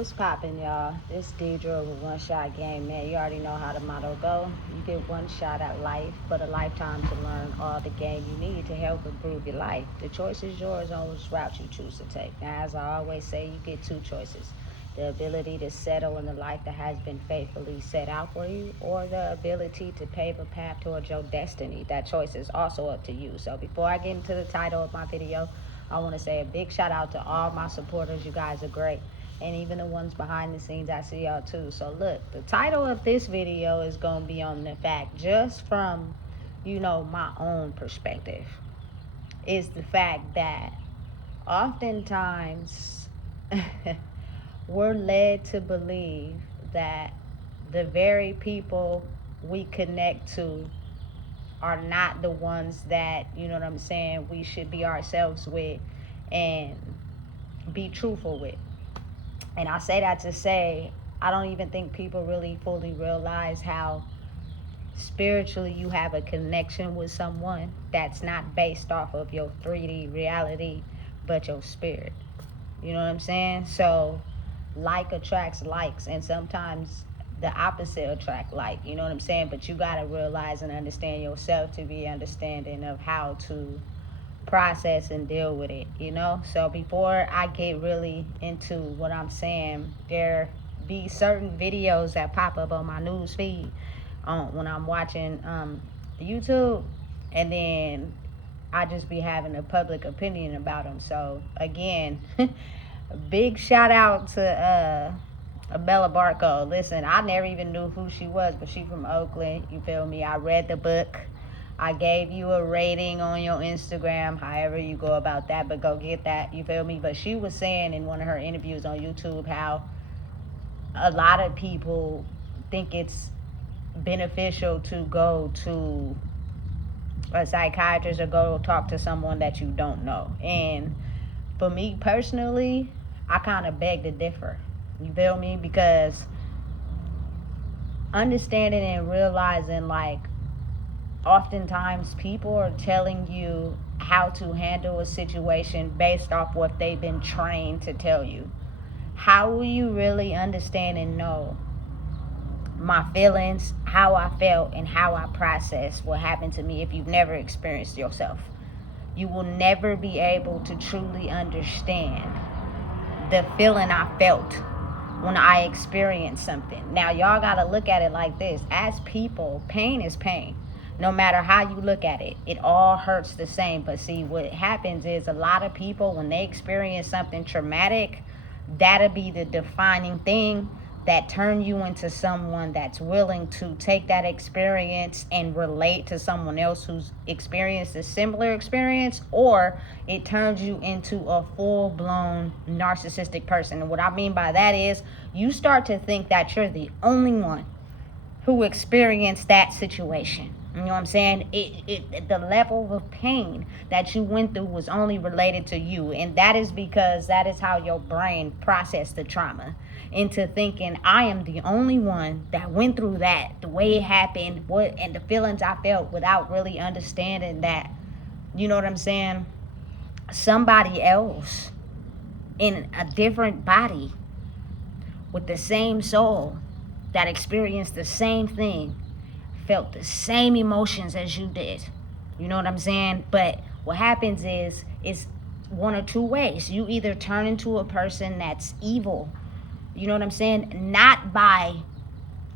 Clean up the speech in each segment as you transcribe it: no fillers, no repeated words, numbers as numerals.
What's poppin', y'all? This Deidre with One Shot Game, man. You already know how the motto go. You get one shot at life, but a lifetime to learn all the game you need to help improve your life. The choice is yours on which route you choose to take. Now, as I always say, you get two choices. The ability to settle in the life that has been faithfully set out for you, or the ability to pave a path towards your destiny. That choice is also up to you. So before I get into the title of my video, I want to say a big shout out to all my supporters. You guys are great. And even the ones behind the scenes, I see y'all too. So look, the title of this video is going to be on the fact, just from, my own perspective, is the fact that oftentimes we're led to believe that the very people we connect to are not the ones that, we should be ourselves with and be truthful with. And I say that to say, I don't even think people really fully realize how spiritually you have a connection with someone that's not based off of your 3D reality, but your spirit. You know what I'm saying? So, like attracts likes, and sometimes the opposite attract like. You know what I'm saying? But you gotta realize and understand yourself to be understanding of how to process and deal with it. So before I get really into what I'm saying, there be certain videos that pop up on my news feed when I'm watching YouTube, and then I just be having a public opinion about them. So again, a big shout out to Bella Barco. Listen, I never even knew who she was, but she from Oakland. You feel me? I read the book. I gave you a rating on your Instagram, however you go about that, but go get that, you feel me? But she was saying in one of her interviews on YouTube how a lot of people think it's beneficial to go to a psychiatrist or go talk to someone that you don't know. And for me personally, I kind of beg to differ, you feel me? Because understanding and realizing, like, oftentimes people are telling you how to handle a situation based off what they've been trained to tell you. How will you really understand and know my feelings, how I felt, and how I process what happened to me if you've never experienced yourself? You will never be able to truly understand the feeling I felt when I experienced something. Now, y'all got to look at it like this. As people, pain is pain. No matter how you look at it, it all hurts the same. But see, what happens is a lot of people, when they experience something traumatic, that'll be the defining thing that turn you into someone that's willing to take that experience and relate to someone else who's experienced a similar experience, or it turns you into a full-blown narcissistic person. And what I mean by that is you start to think that you're the only one who experienced that situation. You know what I'm saying? The level of pain that you went through was only related to you. And that is because that is how your brain processed the trauma, into thinking I am the only one that went through that, the way it happened, and the feelings I felt, without really understanding that, you know what I'm saying, somebody else in a different body with the same soul that experienced the same thing felt the same emotions as you did. You know what I'm saying? But what happens is, it's one or two ways. You either turn into a person that's evil, you know what I'm saying, not by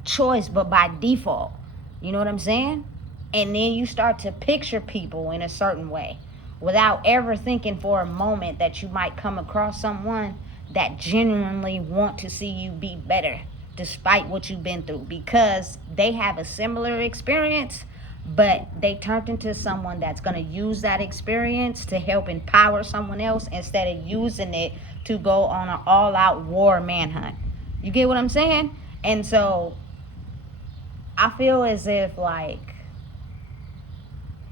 choice but by default, you know what I'm saying, and then you start to picture people in a certain way without ever thinking for a moment that you might come across someone that genuinely want to see you be better despite what you've been through, because they have a similar experience, but they turned into someone that's going to use that experience to help empower someone else instead of using it to go on an all-out war manhunt. You get what I'm saying? And so I feel as if, like,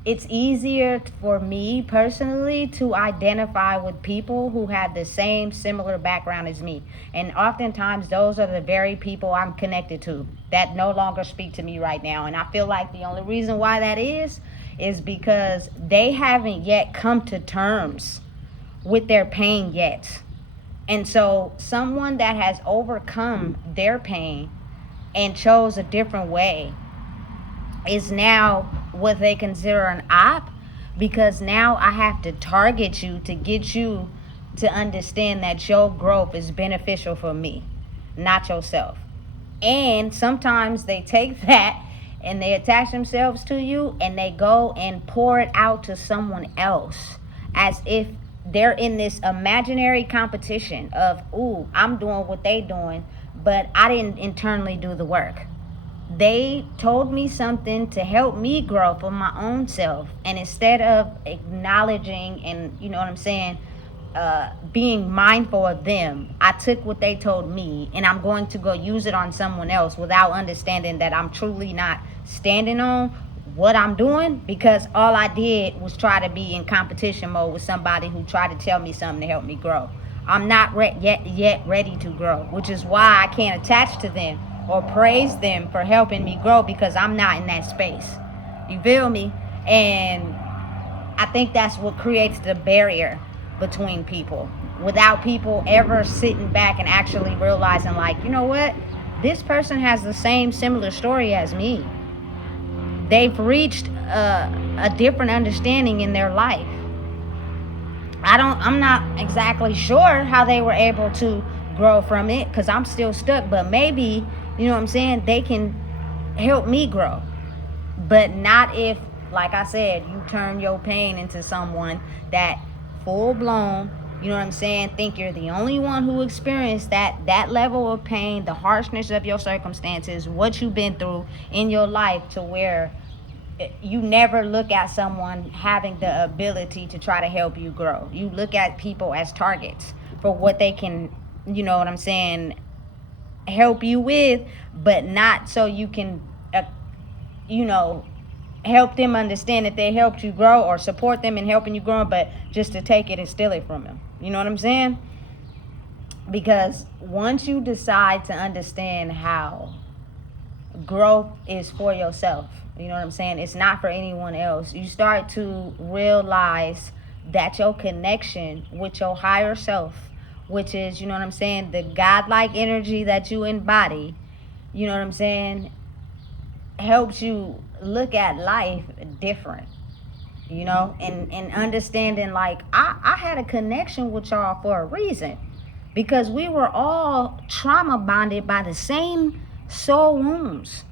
it's easier for me personally to identify with people who have the same similar background as me. And oftentimes those are the very people I'm connected to that no longer speak to me right now. And I feel like the only reason why that is because they haven't yet come to terms with their pain yet. And so someone that has overcome their pain and chose a different way is now what they consider an op, because now I have to target you to get you to understand that your growth is beneficial for me, not yourself. And sometimes they take that and they attach themselves to you and they go and pour it out to someone else as if they're in this imaginary competition of, ooh, I'm doing what they doing, but I didn't internally do the work. They told me something to help me grow for my own self, and instead of acknowledging and, you know what I'm saying, being mindful of them, I took what they told me and I'm going to go use it on someone else without understanding that I'm truly not standing on what I'm doing, because all I did was try to be in competition mode with somebody who tried to tell me something to help me grow. I'm not yet ready to grow, which is why I can't attach to them or praise them for helping me grow, because I'm not in that space. You feel me? And I think that's what creates the barrier between people, without people ever sitting back and actually realizing, like, you know what, this person has the same similar story as me. They've reached a different understanding in their life. I'm not exactly sure how they were able to grow from it, because I'm still stuck, but maybe, you know what I'm saying, they can help me grow. But not if, like I said, you turn your pain into someone that full blown, you know what I'm saying, think you're the only one who experienced that level of pain, the harshness of your circumstances, what you've been through in your life, to where you never look at someone having the ability to try to help you grow. You look at people as targets for what they can, you know what I'm saying, help you with, but not so you can, you know, help them understand that they helped you grow, or support them in helping you grow, but just to take it and steal it from them. You know what I'm saying? Because once you decide to understand how growth is for yourself, you know what I'm saying, it's not for anyone else, you start to realize that your connection with your higher self, which is, you know what I'm saying, the godlike energy that you embody, you know what I'm saying, helps you look at life different, you know, and understanding, like, I had a connection with y'all for a reason, because we were all trauma bonded by the same soul wounds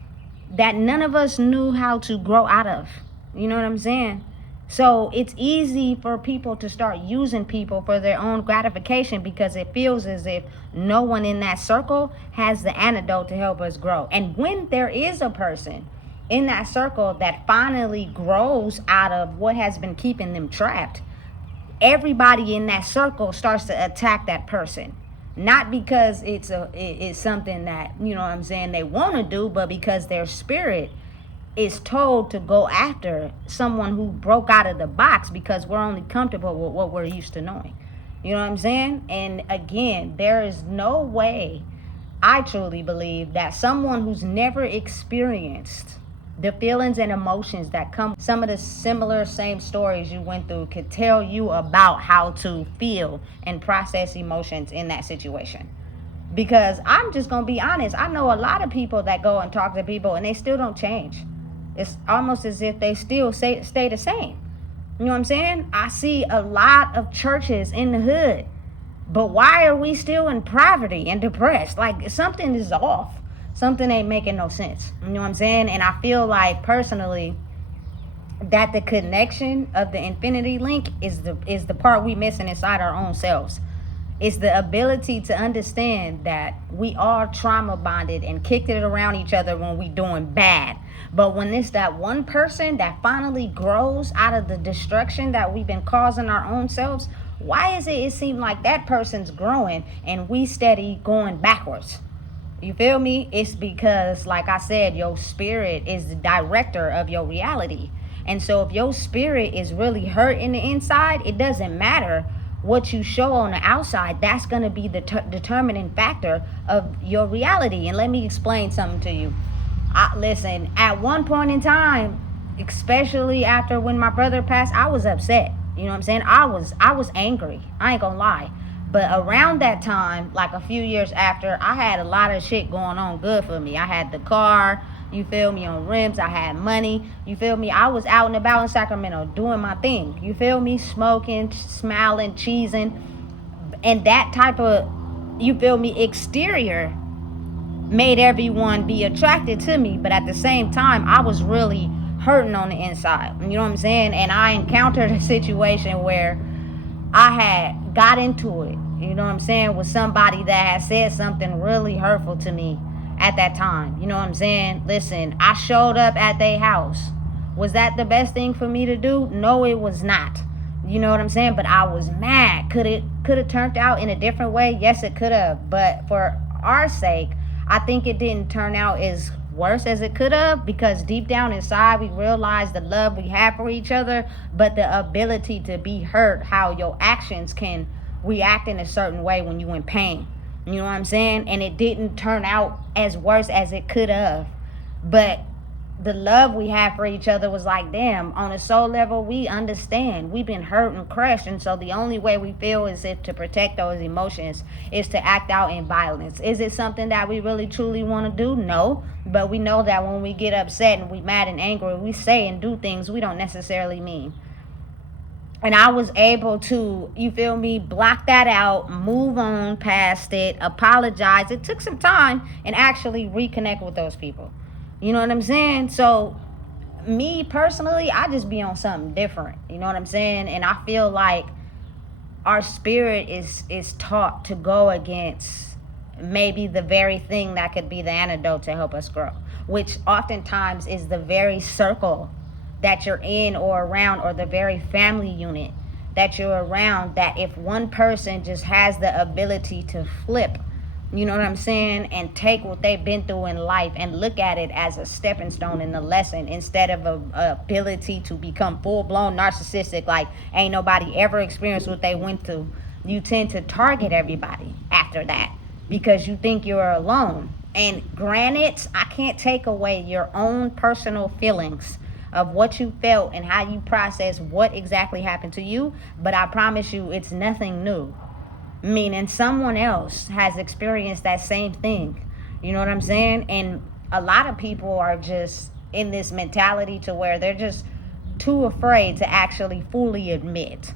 that none of us knew how to grow out of. You know what I'm saying? So it's easy for people to start using people for their own gratification, because it feels as if no one in that circle has the antidote to help us grow. And when there is a person in that circle that finally grows out of what has been keeping them trapped, everybody in that circle starts to attack that person. Not because it's something that, you know what I'm saying, they want to do, but because their spirit is told to go after someone who broke out of the box, because we're only comfortable with what we're used to knowing. You know what I'm saying? And again, there is no way, I truly believe, that someone who's never experienced the feelings and emotions that come, some of the similar same stories you went through, could tell you about how to feel and process emotions in that situation. Because I'm just going to be honest, I know a lot of people that go and talk to people and they still don't change. It's almost as if they still stay the same. You know what I'm saying? I see a lot of churches in the hood, but why are we still in poverty and depressed? Like, something is off. Something ain't making no sense. You know what I'm saying? And I feel like, personally, that the connection of the infinity link is the part we missing inside our own selves. It's the ability to understand that we are trauma bonded and kicked it around each other when we doing bad. But when it's that one person that finally grows out of the destruction that we've been causing our own selves, why is it seem like that person's growing and we steady going backwards? You feel me? It's because, like I said, your spirit is the director of your reality. And so if your spirit is really hurt in the inside, it doesn't matter what you show on the outside. That's going to be the determining factor of your reality. And let me explain something to you. Listen, at one point in time, especially after when my brother passed, I was upset. You know what I'm saying? I was angry. I ain't gonna lie. But around that time, like a few years after, I had a lot of shit going on good for me. I had the car, you feel me, on rims. I had money, you feel me. I was out and about in Sacramento doing my thing, you feel me, smoking, smiling, cheesing. And that type of, you feel me, exterior made everyone be attracted to me. But at the same time, I was really hurting on the inside. You know what I'm saying? And I encountered a situation where I had got into it, you know what I'm saying, with somebody that had said something really hurtful to me at that time. You know what I'm saying? Listen, I showed up at their house. Was that the best thing for me to do? No, it was not. You know what I'm saying? But I was mad. Could have turned out in a different way? Yes, it could have. But for our sake, I think it didn't turn out as worse as it could have, because deep down inside we realized the love we have for each other, but the ability to be hurt, how your actions can react in a certain way when you in pain. You know what I'm saying? And it didn't turn out as worse as it could have. But the love we have for each other was like, damn, on a soul level, we understand. We've been hurt and crushed. And so the only way we feel is if to protect those emotions is to act out in violence. Is it something that we really truly want to do? No. But we know that when we get upset and we mad and angry, we say and do things we don't necessarily mean. And I was able to, you feel me, block that out, move on past it, apologize. It took some time, and actually reconnect with those people. You know what I'm saying? So me personally, I just be on something different. You know what I'm saying? And I feel like our spirit is taught to go against maybe the very thing that could be the antidote to help us grow, which oftentimes is the very circle that you're in or around, or the very family unit that you're around, that if one person just has the ability to flip, you know what I'm saying, and take what they've been through in life and look at it as a stepping stone and a lesson, instead of a ability to become full-blown narcissistic, like ain't nobody ever experienced what they went through, you tend to target everybody after that because you think you're alone. And granted, I can't take away your own personal feelings of what you felt and how you process what exactly happened to you, but I promise you it's nothing new. Meaning someone else has experienced that same thing. You know what I'm saying? And a lot of people are just in this mentality to where they're just too afraid to actually fully admit,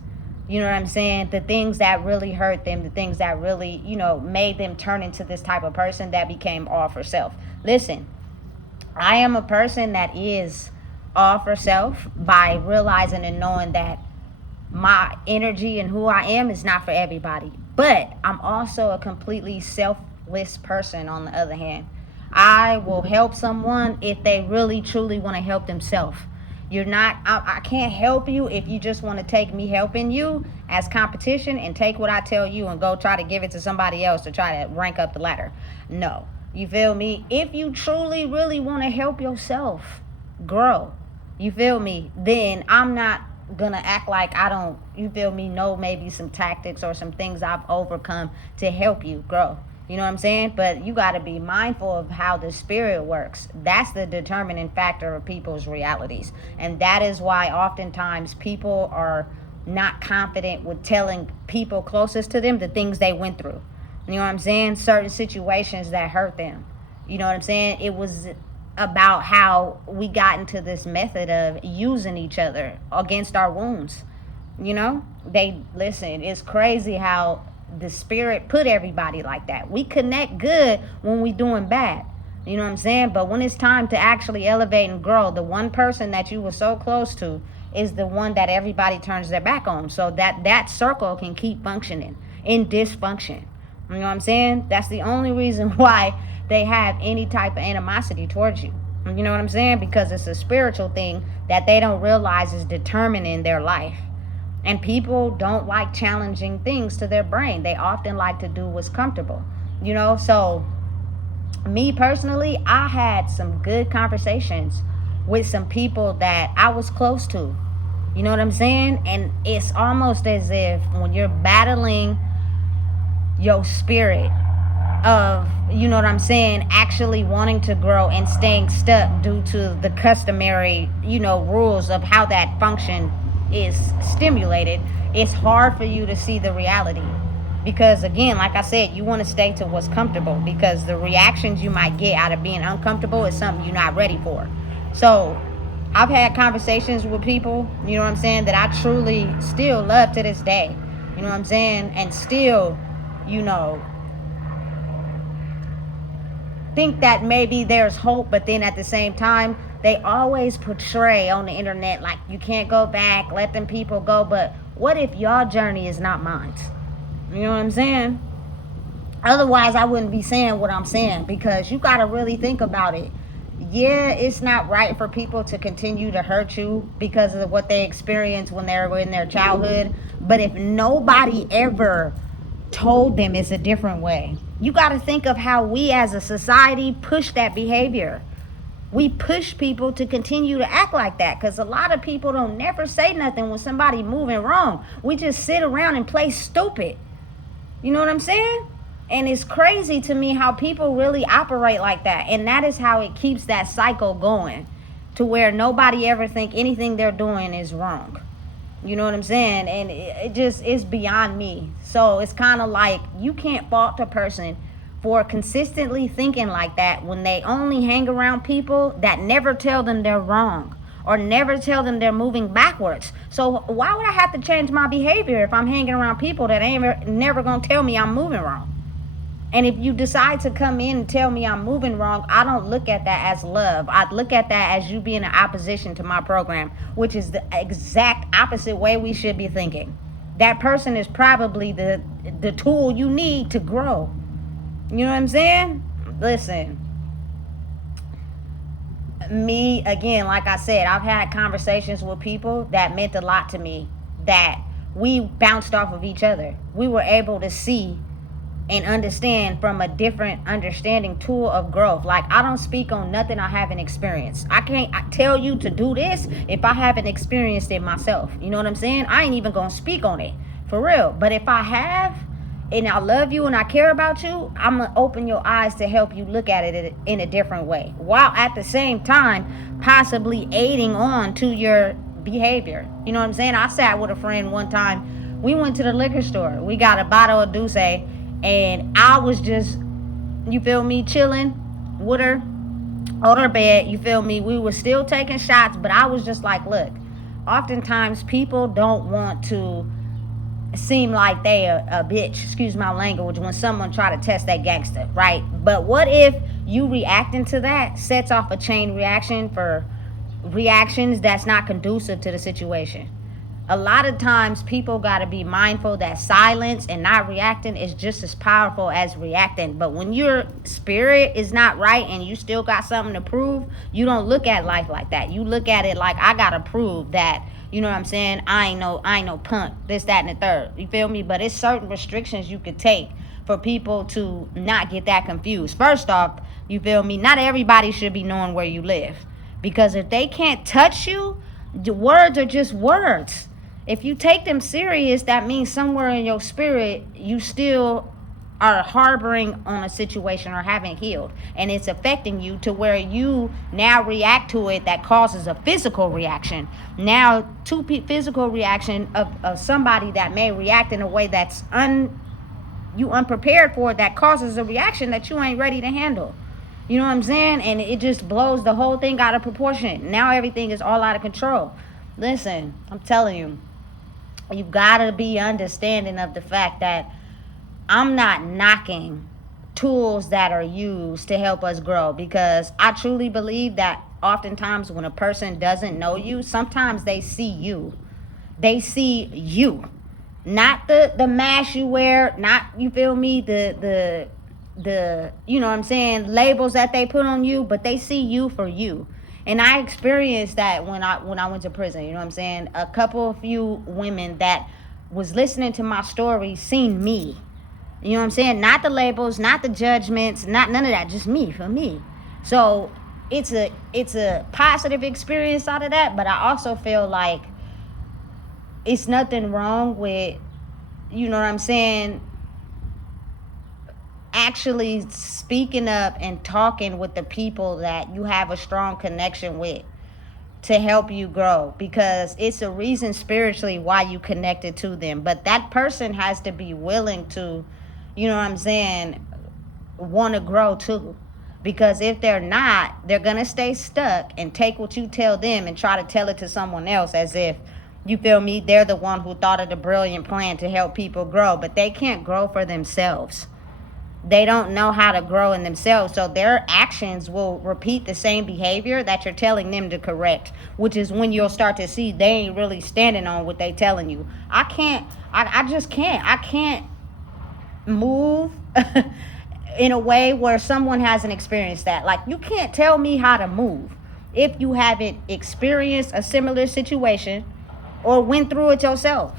you know what I'm saying, the things that really hurt them, the things that really, made them turn into this type of person that became all for self. Listen, I am a person that is all for self by realizing and knowing that my energy and who I am is not for everybody. But I'm also a completely selfless person on the other hand. I will help someone if they really truly want to help themselves. I can't help you if you just want to take me helping you as competition and take what I tell you and go try to give it to somebody else to try to rank up the ladder. No. You feel me? If you truly really want to help yourself grow, you feel me, then I'm not gonna act like I don't, you feel me, know maybe some tactics or some things I've overcome to help you grow. You know what I'm saying? But you got to be mindful of how the spirit works. That's the determining factor of people's realities. And that is why oftentimes people are not confident with telling people closest to them the things they went through. You know what I'm saying? Certain situations that hurt them. You know what I'm saying? It was about how we got into this method of using each other against our wounds. Listen, it's crazy how the spirit put everybody like that. We connect good when we doing bad. You know what I'm saying? But when it's time to actually elevate and grow, the one person that you were so close to is the one that everybody turns their back on, so that circle can keep functioning in dysfunction. You know what I'm saying? That's the only reason why they have any type of animosity towards you. You know what I'm saying? Because it's a spiritual thing that they don't realize is determining their life. And people don't like challenging things to their brain. They often like to do what's comfortable. So me personally, I had some good conversations with some people that I was close to. You know what I'm saying? And it's almost as if when you're battling your spirit of, you know what I'm saying, actually wanting to grow and staying stuck due to the customary, rules of how that function is stimulated, it's hard for you to see the reality. Because again, like I said, you want to stay to what's comfortable, because the reactions you might get out of being uncomfortable is something you're not ready for. So I've had conversations with people, you know what I'm saying, that I truly still love to this day, you know what I'm saying, and still, you know, think that maybe there's hope, but then at the same time, they always portray on the internet like you can't go back, let them people go. But what if y'all journey is not mine? You know what I'm saying? Otherwise, I wouldn't be saying what I'm saying, because you got to really think about it. Yeah, it's not right for people to continue to hurt you because of what they experienced when they were in their childhood. But if nobody ever told them it's a different way, you got to think of how we as a society push that behavior. We push people to continue to act like that, because a lot of people don't never say nothing when somebody moving wrong. We just sit around and play stupid. You know what I'm saying? And it's crazy to me how people really operate like that. And that is how it keeps that cycle going, to where nobody ever think anything they're doing is wrong. You know what I'm saying? And it just is beyond me. So it's kind of like you can't fault a person for consistently thinking like that when they only hang around people that never tell them they're wrong, or never tell them they're moving backwards. So why would I have to change my behavior if I'm hanging around people that ain't never gonna tell me I'm moving wrong? And if you decide to come in and tell me I'm moving wrong, I don't look at that as love. I look at that as you being in opposition to my program, which is the exact opposite way we should be thinking. That person is probably the tool you need to grow. You know what I'm saying? Listen, me, again, like I said, I've had conversations with people that meant a lot to me, that we bounced off of each other. We were able to see and understand from a different understanding tool of growth. Like, I don't speak on nothing I haven't experienced. I can't tell you to do this if I haven't experienced it myself. You know what I'm saying? I ain't even gonna speak on it, for real. But if I have, and I love you and I care about you, I'm gonna open your eyes to help you look at it in a different way, while at the same time possibly aiding on to your behavior. You know what I'm saying? I sat with a friend one time. We went to the liquor store. We got a bottle of Douce, and I was just, you feel me, chilling with her on her bed. You feel me? We were still taking shots, but I was just like, look, oftentimes people don't want to seem like they a bitch, excuse my language, when someone try to test that gangster, right? But what if you reacting to that sets off a chain reaction for reactions that's not conducive to the situation? A lot of times people got to be mindful that silence and not reacting is just as powerful as reacting. But when your spirit is not right and you still got something to prove, you don't look at life like that. You look at it like, I got to prove that, you know what I'm saying, I ain't no punk, this, that, and the third. You feel me? But it's certain restrictions you could take for people to not get that confused. First off, you feel me, not everybody should be knowing where you live. Because if they can't touch you, the words are just words. If you take them serious, that means somewhere in your spirit you still are harboring on a situation or haven't healed, and it's affecting you to where you now react to it. That causes a physical reaction. Now, physical reaction of somebody that may react in a way that's you unprepared for, that causes a reaction that you ain't ready to handle. You know what I'm saying? And it just blows the whole thing out of proportion. Now everything is all out of control. Listen, I'm telling you, you gotta be understanding of the fact that I'm not knocking tools that are used to help us grow, because I truly believe that oftentimes when a person doesn't know you, sometimes they see you. They see you. Not the mask you wear, not, you feel me, the you know what I'm saying, labels that they put on you, but they see you for you. And I experienced that when I went to prison. You know what I'm saying? A few women that was listening to my story seen me. You know what I'm saying? Not the labels, not the judgments, not none of that. Just me, for me. So it's a positive experience out of that. But I also feel like it's nothing wrong with, you know what I'm saying, actually speaking up and talking with the people that you have a strong connection with, to help you grow, because it's a reason spiritually why you connected to them. But that person has to be willing to, you know what I'm saying, want to grow too. Because if they're not, they're going to stay stuck and take what you tell them and try to tell it to someone else as if, you feel me, they're the one who thought of the brilliant plan to help people grow. But they can't grow for themselves. They don't know how to grow in themselves, so their actions will repeat the same behavior that you're telling them to correct, which is when you'll start to see they ain't really standing on what they telling you. I just can't. I can't move in a way where someone hasn't experienced that. Like, you can't tell me how to move if you haven't experienced a similar situation or went through it yourself.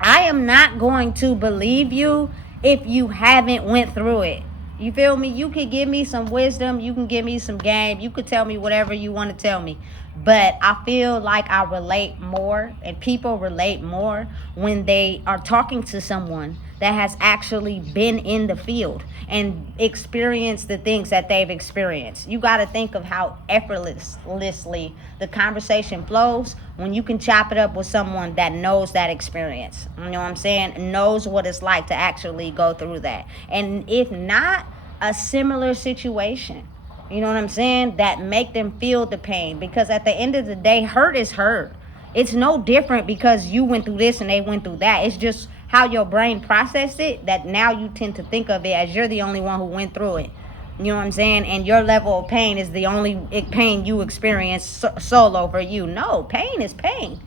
I am not going to believe you if you haven't went through it. You feel me? You can give me some wisdom, you can give me some game, you could tell me whatever you want to tell me. But I feel like I relate more, and people relate more when they are talking to someone that has actually been in the field and experienced the things that they've experienced. You got to think of how effortlessly the conversation flows when you can chop it up with someone that knows that experience. You know what I'm saying? Knows what it's like to actually go through that. And if not, a similar situation, you know what I'm saying, that make them feel the pain. Because at the end of the day, hurt is hurt. It's no different because you went through this and they went through that. It's just how your brain processed it, that now you tend to think of it as you're the only one who went through it. You know what I'm saying? And your level of pain is the only pain you experience solo for you. No, pain is pain.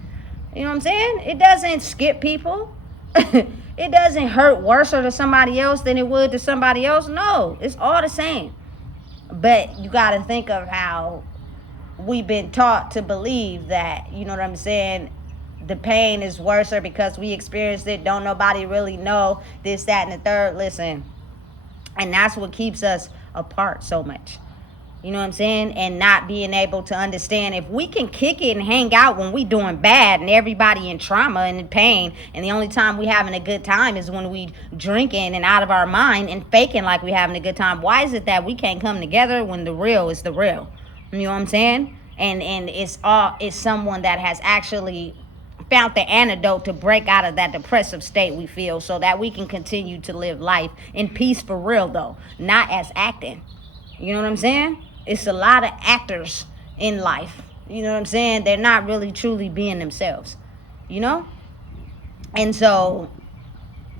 You know what I'm saying? It doesn't skip people. It doesn't hurt worse to somebody else than it would to somebody else. No, it's all the same. But you got to think of how we've been taught to believe that, you know what I'm saying, the pain is worse because we experienced it. Don't nobody really know this, that, and the third. Listen, and that's what keeps us apart so much. You know what I'm saying? And not being able to understand, if we can kick it and hang out when we doing bad and everybody in trauma and in pain, and the only time we having a good time is when we drinking and out of our mind and faking like we having a good time. Why is it that we can't come together when the real is the real? You know what I'm saying? And it's someone that has actually found the antidote to break out of that depressive state we feel, so that we can continue to live life in peace for real, though, not as acting. You know what I'm saying? It's a lot of actors in life. You know what I'm saying? They're not really truly being themselves, you know? And so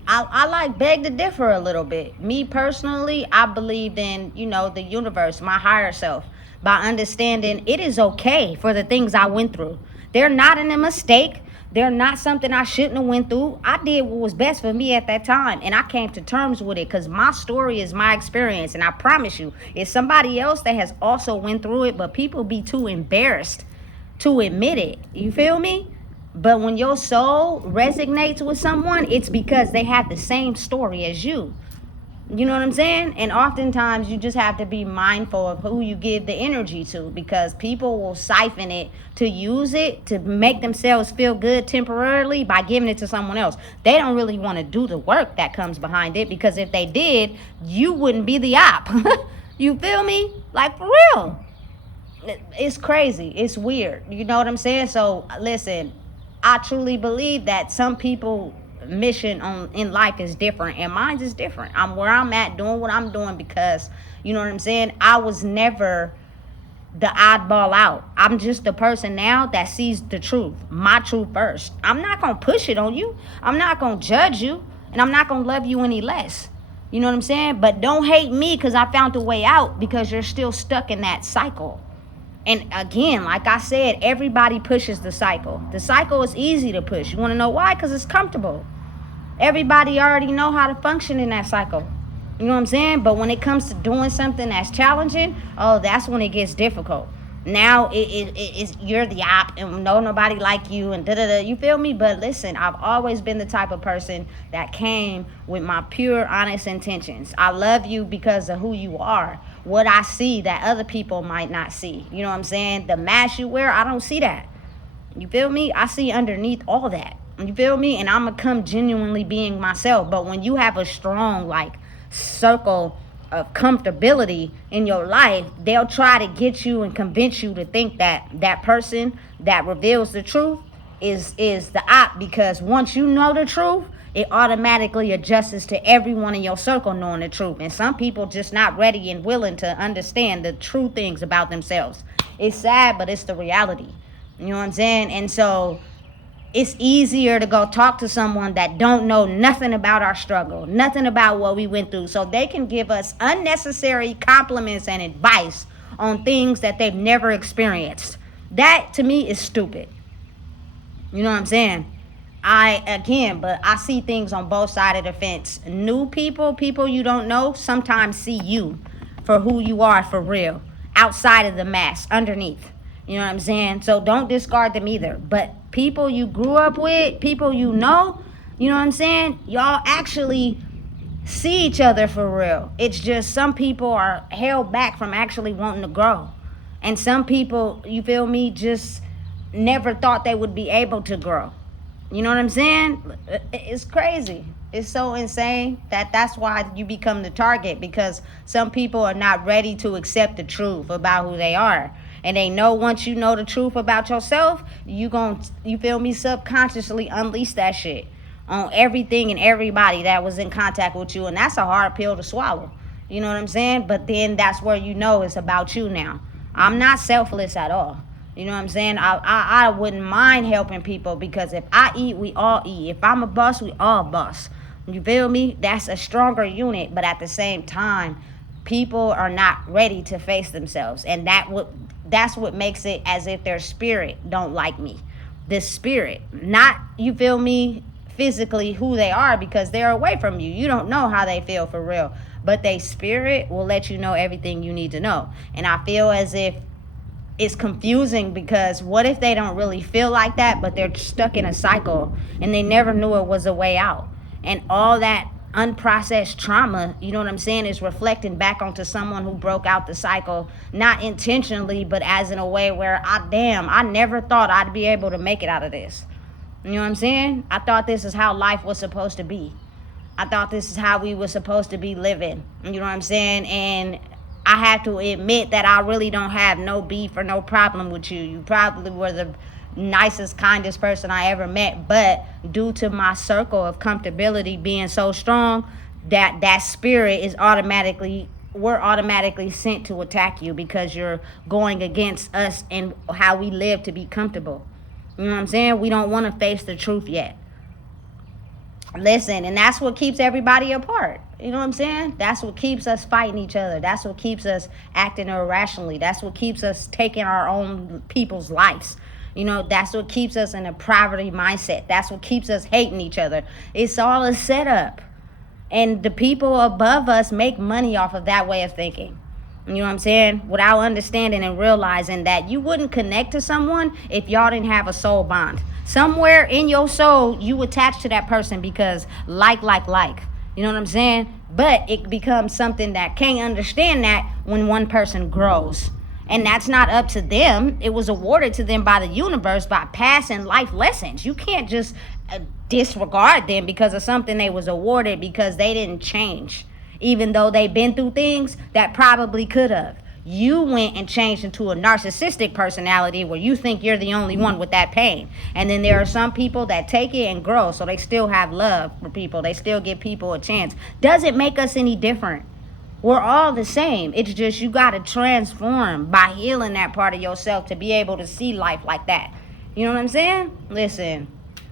I like beg to differ a little bit. Me personally, I believe in, you know, the universe, my higher self, by understanding it is okay for the things I went through. They're not a mistake. They're not something I shouldn't have went through. I did what was best for me at that time, and I came to terms with it, because my story is my experience. And I promise you, it's somebody else that has also went through it, but people be too embarrassed to admit it. You feel me? But when your soul resonates with someone, it's because they have the same story as you. You know what I'm saying? And oftentimes you just have to be mindful of who you give the energy to, because people will siphon it to use it to make themselves feel good temporarily by giving it to someone else. They don't really want to do the work that comes behind it, because if they did, you wouldn't be the op. You feel me? Like, for real. It's crazy. It's weird. You know what I'm saying? So listen, I truly believe that some people mission in life is different, and mine is different. I'm where I'm at doing what I'm doing because, you know what I'm saying, I was never the oddball out. I'm just the person now that sees the truth, my truth first. I'm not gonna push it on you. I'm not gonna judge you, and I'm not gonna love you any less. You know what I'm saying? But don't hate me because I found a way out, because you're still stuck in that cycle. And again, like I said, everybody pushes the cycle. The cycle is easy to push. You want to know why? Because it's comfortable. Everybody already know how to function in that cycle. You know what I'm saying? But when it comes to doing something that's challenging, oh, that's when it gets difficult. Now it's you're the op and nobody like you and da-da-da. You feel me? But listen, I've always been the type of person that came with my pure, honest intentions. I love you because of who you are. What I see that other people might not see. You know what I'm saying? The mask you wear, I don't see that. You feel me? I see underneath all that. You feel me? And I'm going to come genuinely being myself. But when you have a strong, like, circle of comfortability in your life, they'll try to get you and convince you to think that that person that reveals the truth is the op, because once you know the truth, it automatically adjusts to everyone in your circle knowing the truth. And some people just not ready and willing to understand the true things about themselves. It's sad, but it's the reality. You know what I'm saying? And so it's easier to go talk to someone that don't know nothing about our struggle, nothing about what we went through, so they can give us unnecessary compliments and advice on things that they've never experienced. That to me is stupid. You know what I'm saying? But I see things on both sides of the fence. New people, people you don't know, sometimes see you for who you are for real, outside of the mask, underneath. You know what I'm saying? So don't discard them either. But people you grew up with, people you know what I'm saying? Y'all actually see each other for real. It's just some people are held back from actually wanting to grow. And some people, you feel me, just never thought they would be able to grow. You know what I'm saying? It's crazy. It's so insane that's why you become the target, because some people are not ready to accept the truth about who they are. And they know once you know the truth about yourself, you feel me, subconsciously unleash that shit on everything and everybody that was in contact with you. And that's a hard pill to swallow. You know what I'm saying? But then that's where you know it's about you now. I'm not selfless at all. You know what I'm saying? I wouldn't mind helping people, because if I eat, we all eat. If I'm a boss, we all boss. You feel me? That's a stronger unit. But at the same time, people are not ready to face themselves. And that's what makes it as if their spirit don't like me. The spirit, not, you feel me, physically who they are, because they're away from you. You don't know how they feel for real. But their spirit will let you know everything you need to know. And I feel as if it's confusing, because what if they don't really feel like that, but they're stuck in a cycle and they never knew it was a way out? And all that unprocessed trauma, you know what I'm saying, is reflecting back onto someone who broke out the cycle, not intentionally, but as in a way where, I never thought I'd be able to make it out of this. You know what I'm saying? I thought this is how life was supposed to be. I thought this is how we were supposed to be living. You know what I'm saying? And I have to admit that I really don't have no beef or no problem with you. You probably were the nicest, kindest person I ever met. But due to my circle of comfortability being so strong, that spirit is we're automatically sent to attack you, because you're going against us and how we live to be comfortable. You know what I'm saying? We don't want to face the truth yet. Listen, and that's what keeps everybody apart. You know what I'm saying? That's what keeps us fighting each other. That's what keeps us acting irrationally. That's what keeps us taking our own people's lives. You know, that's what keeps us in a poverty mindset. That's what keeps us hating each other. It's all a setup. And the people above us make money off of that way of thinking. You know what I'm saying? Without understanding and realizing that you wouldn't connect to someone if y'all didn't have a soul bond. Somewhere in your soul, you attach to that person because like. You know what I'm saying? But it becomes something that can't understand that when one person grows. And that's not up to them. It was awarded to them by the universe by passing life lessons. You can't just disregard them because of something they was awarded, because they didn't change. Even though they've been through things that probably could have. You went and changed into a narcissistic personality where you think you're the only one with that pain. And then there are some people that take it and grow, so they still have love for people. They still give people a chance. Doesn't make us any different. We're all the same. It's just you got to transform by healing that part of yourself to be able to see life like that. You know what I'm saying? Listen,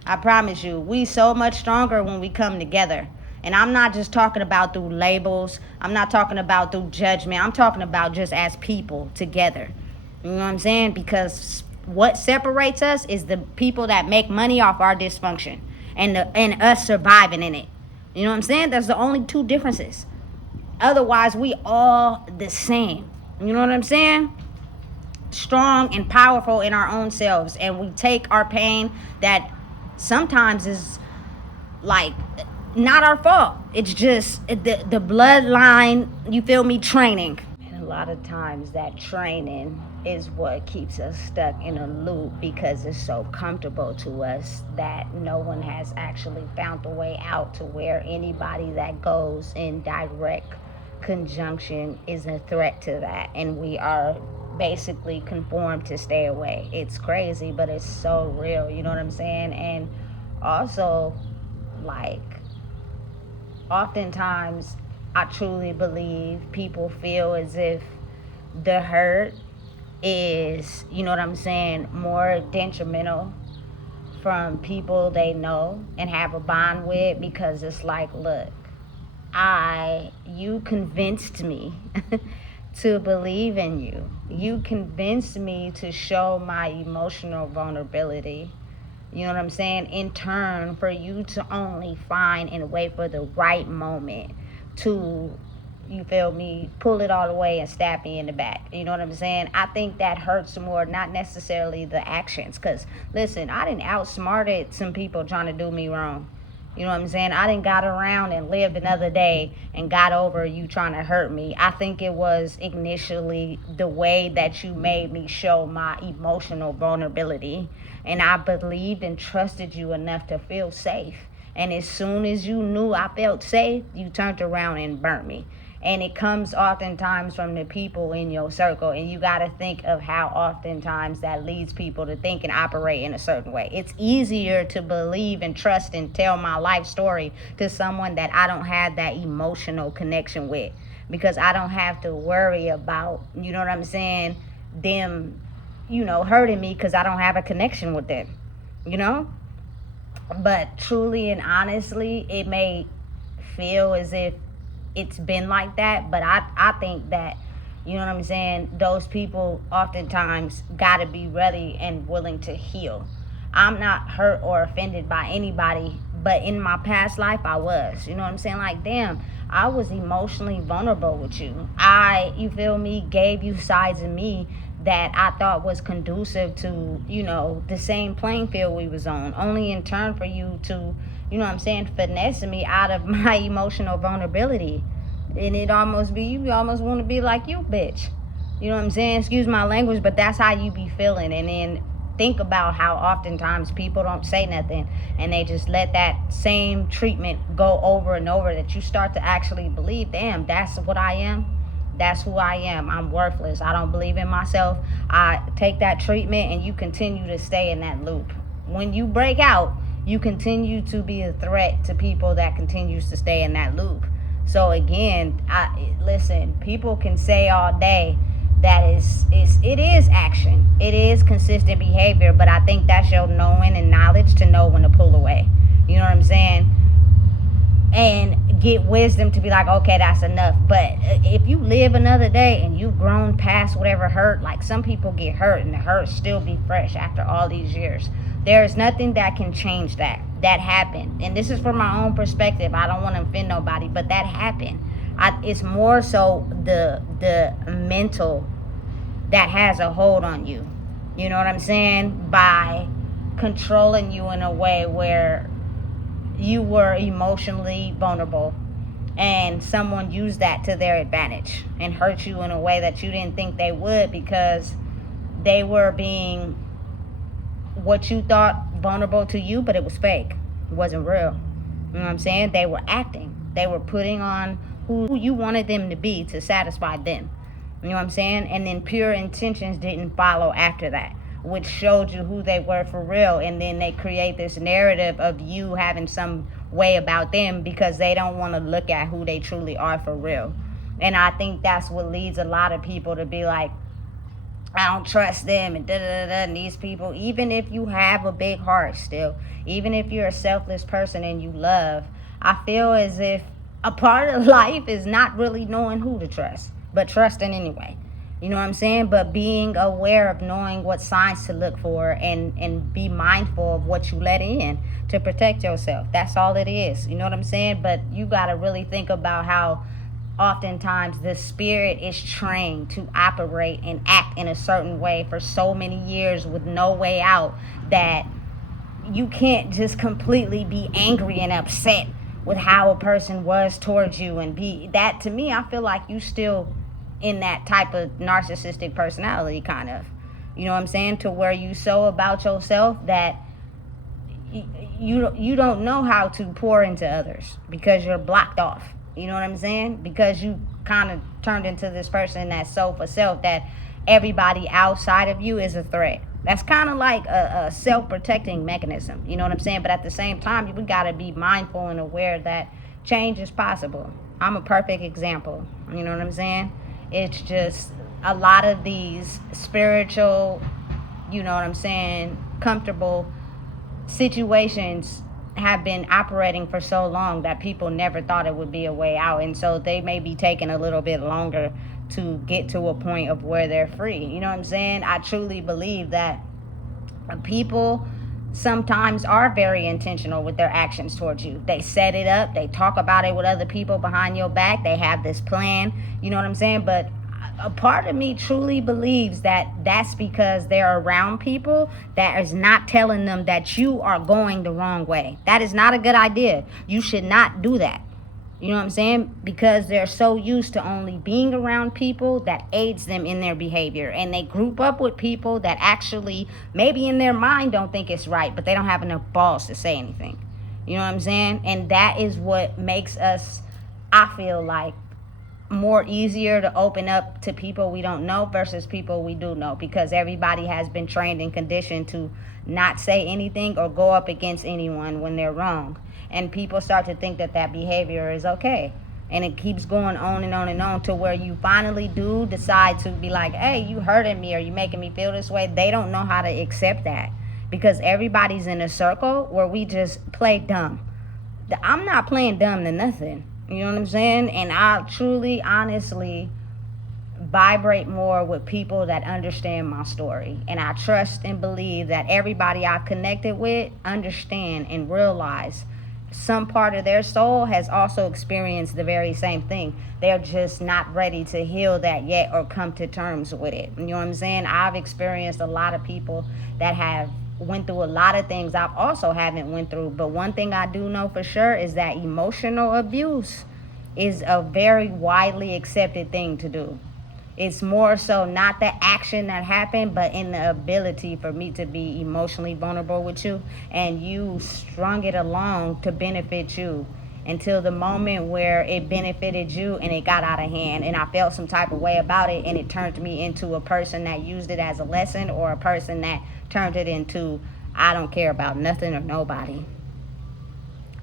I promise you, we so much stronger when we come together. And I'm not just talking about through labels. I'm not talking about through judgment. I'm talking about just as people together. You know what I'm saying? Because what separates us is the people that make money off our dysfunction and us surviving in it. You know what I'm saying? That's the only two differences. Otherwise, we all the same. You know what I'm saying? Strong and powerful in our own selves. And we take our pain that sometimes is like not our fault. It's just the bloodline, you feel me, training. And a lot of times that training is what keeps us stuck in a loop, because it's so comfortable to us that no one has actually found a way out, to where anybody that goes in direct conjunction is a threat to that, and we are basically conformed to stay away. It's crazy, but it's so real, you know what I'm saying? And also, like, oftentimes I truly believe people feel as if the hurt is, you know what I'm saying, more detrimental from people they know and have a bond with, because it's like, look, you convinced me to believe in you. You convinced me to show my emotional vulnerability. You know what I'm saying? In turn, for you to only find and wait for the right moment to, you feel me, pull it all the way and stab me in the back. You know what I'm saying? I think that hurts more, not necessarily the actions. Because, listen, I done outsmarted some people trying to do me wrong. You know what I'm saying? I done got around and lived another day and got over you trying to hurt me. I think it was initially the way that you made me show my emotional vulnerability. And I believed and trusted you enough to feel safe. And as soon as you knew I felt safe, you turned around and burnt me. And it comes oftentimes from the people in your circle, and you got to think of how oftentimes that leads people to think and operate in a certain way. It's easier to believe and trust and tell my life story to someone that I don't have that emotional connection with, because I don't have to worry about, you know what I'm saying, them, hurting me, because I don't have a connection with them, you know. But truly and honestly, it may feel as if it's been like that, but I think that, you know what I'm saying, those people oftentimes gotta be ready and willing to heal. I'm not hurt or offended by anybody, but in my past life I was, you know what I'm saying, like, damn, I was emotionally vulnerable with you. You feel me, gave you sides of me that I thought was conducive to, the same playing field we was on, only in turn for you to, you know what I'm saying, finesse me out of my emotional vulnerability. And you almost want to be like, you bitch. You know what I'm saying? Excuse my language, but that's how you be feeling. And then think about how oftentimes people don't say nothing and they just let that same treatment go over and over, that you start to actually believe, damn, that's what I am. That's who I am. I'm worthless. I don't believe in myself. I take that treatment and you continue to stay in that loop. When you break out, you continue to be a threat to people that continues to stay in that loop. So again, listen, people can say all day that it is action. It is consistent behavior, but I think that's your knowing and knowledge to know when to pull away. You know what I'm saying? And get wisdom to be like, okay, that's enough. But if you live another day and you've grown past whatever hurt, like some people get hurt and the hurt still be fresh after all these years. There's nothing that can change that. That happened. And this is from my own perspective. I don't want to offend nobody, but that happened. It's more so the mental that has a hold on you. You know what I'm saying? By controlling you in a way where you were emotionally vulnerable and someone used that to their advantage and hurt you in a way that you didn't think they would, because they were being what you thought vulnerable to you, but it was fake. It wasn't real. You know what I'm saying? They were acting. They were putting on who you wanted them to be to satisfy them. You know what I'm saying? And then pure intentions didn't follow after that, which showed you who they were for real. And then they create this narrative of you having some way about them because they don't want to look at who they truly are for real. And I think that's what leads a lot of people to be like, I don't trust them and and these people. Even if you have a big heart still, even if you're a selfless person and you love, I feel as if a part of life is not really knowing who to trust, but trusting anyway. You know what I'm saying? But being aware of knowing what signs to look for and be mindful of what you let in to protect yourself. That's all it is. You know what I'm saying? But you got to really think about how oftentimes the spirit is trained to operate and act in a certain way for so many years with no way out, that you can't just completely be angry and upset with how a person was towards you and be that. To me, I feel like you still in that type of narcissistic personality kind of, you know what I'm saying, to where you so about yourself that you don't know how to pour into others because you're blocked off. You know what I'm saying? Because you kind of turned into this person that's so for self that everybody outside of you is a threat. That's kind of like a self-protecting mechanism, you know what I'm saying? But at the same time, we got to be mindful and aware that change is possible. I'm a perfect example, you know what I'm saying? It's just a lot of these spiritual, you know what I'm saying, comfortable situations have been operating for so long that people never thought it would be a way out, and so they may be taking a little bit longer to get to a point of where they're free. You know what I'm saying? I truly believe that people sometimes are very intentional with their actions towards you. They set it up, they talk about it with other people behind your back, they have this plan, you know what I'm saying? But a part of me truly believes that that's because they're around people that is not telling them that you are going the wrong way. That is not a good idea. You should not do that. You know what I'm saying? Because they're so used to only being around people that aids them in their behavior. And they group up with people that actually, maybe in their mind, don't think it's right, but they don't have enough balls to say anything. You know what I'm saying? And that is what makes us, I feel like, more easier to open up to people we don't know versus people we do know, because everybody has been trained and conditioned to not say anything or go up against anyone when they're wrong, and people start to think that that behavior is okay, and it keeps going on and on and on to where you finally do decide to be like, hey, you hurting me or you making me feel this way. They don't know how to accept that because everybody's in a circle where we just play dumb. I'm not playing dumb to nothing. You know what I'm saying? And I truly, honestly vibrate more with people that understand my story. And I trust and believe that everybody I've connected with understand and realize some part of their soul has also experienced the very same thing. They're just not ready to heal that yet or come to terms with it. You know what I'm saying? I've experienced a lot of people that have went through a lot of things I've also haven't went through, but one thing I do know for sure is that emotional abuse is a very widely accepted thing to do. It's more so not the action that happened, but in the ability for me to be emotionally vulnerable with you, and you strung it along to benefit you until the moment where it benefited you and it got out of hand, and I felt some type of way about it, and it turned me into a person that used it as a lesson, or a person that turned it into, I don't care about nothing or nobody.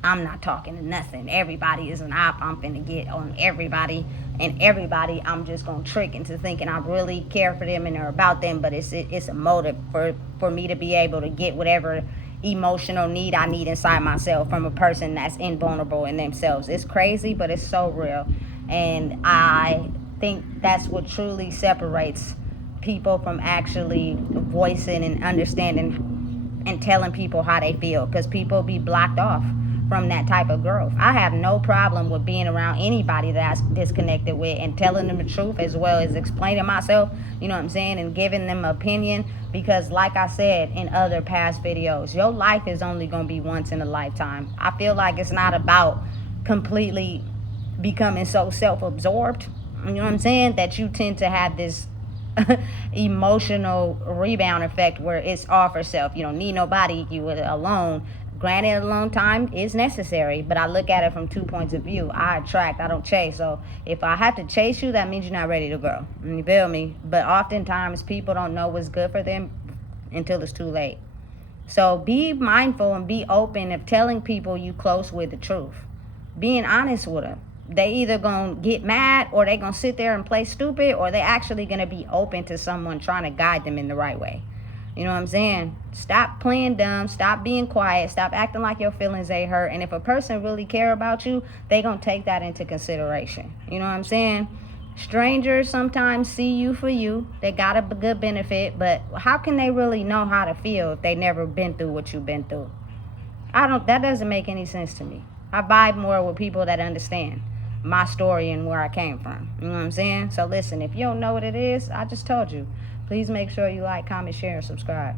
I'm not talking to nothing. Everybody is an op. I'm finna get on everybody, and everybody I'm just gonna trick into thinking I really care for them and are about them, but it's a motive for me to be able to get whatever emotional need I need inside myself from a person that's invulnerable in themselves. It's crazy, but it's so real. And I think that's what truly separates people from actually voicing and understanding and telling people how they feel, because people be blocked off from that type of growth. I have no problem with being around anybody that I'm disconnected with and telling them the truth, as well as explaining myself, you know what I'm saying, and giving them an opinion, because like I said in other past videos, your life is only going to be once in a lifetime. I feel like it's not about completely becoming so self-absorbed, you know what I'm saying, that you tend to have this emotional rebound effect where it's all for self. You don't need nobody, you alone. Granted, alone time is necessary, but I look at it from 2 points of view. I attract, I don't chase. So if I have to chase you, that means you're not ready to grow. You feel me? But oftentimes people don't know what's good for them until it's too late. So be mindful and be open of telling people you close with the truth. Being honest with them. They either gonna get mad, or they gonna sit there and play stupid, or they actually gonna be open to someone trying to guide them in the right way. You know what I'm saying? Stop playing dumb. Stop being quiet. Stop acting like your feelings ain't hurt. And if a person really care about you, they gonna take that into consideration. You know what I'm saying? Strangers sometimes see you for you. They got a good benefit, but how can they really know how to feel if they never been through what you've been through? That doesn't make any sense to me. I vibe more with people that understand my story and where I came from. You know what I'm saying? So listen, if you don't know what it is, I just told you. Please make sure you like, comment, share, and subscribe.